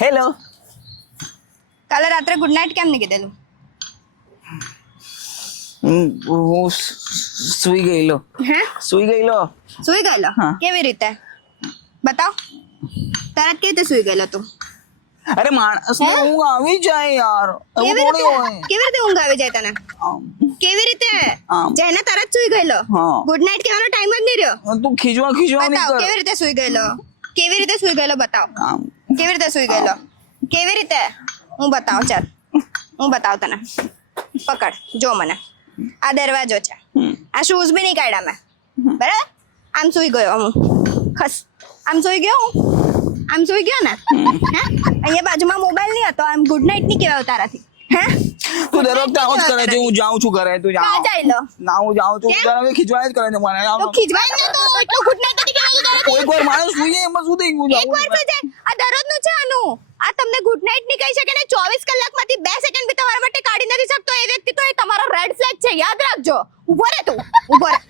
Hello. કાલે રાત્રે good night કેમ નહીં કીધેલું? હું સુઈ ગયેલો. હે? સુઈ ગયેલો. સુઈ ગયેલો? હા. કેવી રીતે? બતાવ. તરત કેવી રીતે સુઈ ગયેલો તું? અરે માણસને ઊંઘ આવી જાય યાર. એવું કેવી થોડી રીતે હોય. કેવી રીતે ઊંઘ આવી જાય તને? આમ. કેવી રીતે? આમ. જઈને તરત સુઈ ગયેલો? હા. ગુડ નાઇટ કહેવાનો ટાઈમ જ નહીં રહ્યો. તું ખીજવા નહીં બતાવ કર. કેવી રીતે સુઈ ગયેલો? કેવી રીતે સુઈ ગયેલો બતાવ. આમ. કેવી રીતે સુઈ ગયેલો? કેવી રીતે? હું બતાવ ચાલ. હું બતાવ તને. પકડ જો મને. આ દરવાજો છે. આ શૂઝ બી નહીં કાઢ્યા મેં. બરાબર? આમ સુઈ ગયો હું. ખસ. આમ સુઈ ગયો હું. આમ સુઈ ગયો ને? હે? અહીંયા બાજુમાં મોબાઈલ નહીં હતો. આમ ગુડ નાઇટ નહીં કહેવાય તારાથી. હે? તું દર વખતે આવું જ કરે છે. હું જાઉં છું ઘરે. તું ક્યાં જાઉં. જાય લો? ના હું જાઉં છું. કેમ? દર વખતે ખીજવાય જ કરે છે મને. તો ખીજવાય ને તો એટલું ગુડ નાઇટ નથી કહેવાતું તારાથી. કોઈક વાર માણસ સુઈએ એમાં શું થઈ ગયું? એક વાર તો જાય. આ દરરોજનું છે આનું. આ તમને ગુડ નાઇટ નહીં કહી શકે ને 24 કલાકમાંથી 2 સેકન્ડ બી તમારા માટે કાઢી નથી શકતો એ વ્યક્તિ તો એ તમારો રેડ ફ્લેગ છે યાદ રાખજો. ઊભો રહે તું. ઊભો રહે.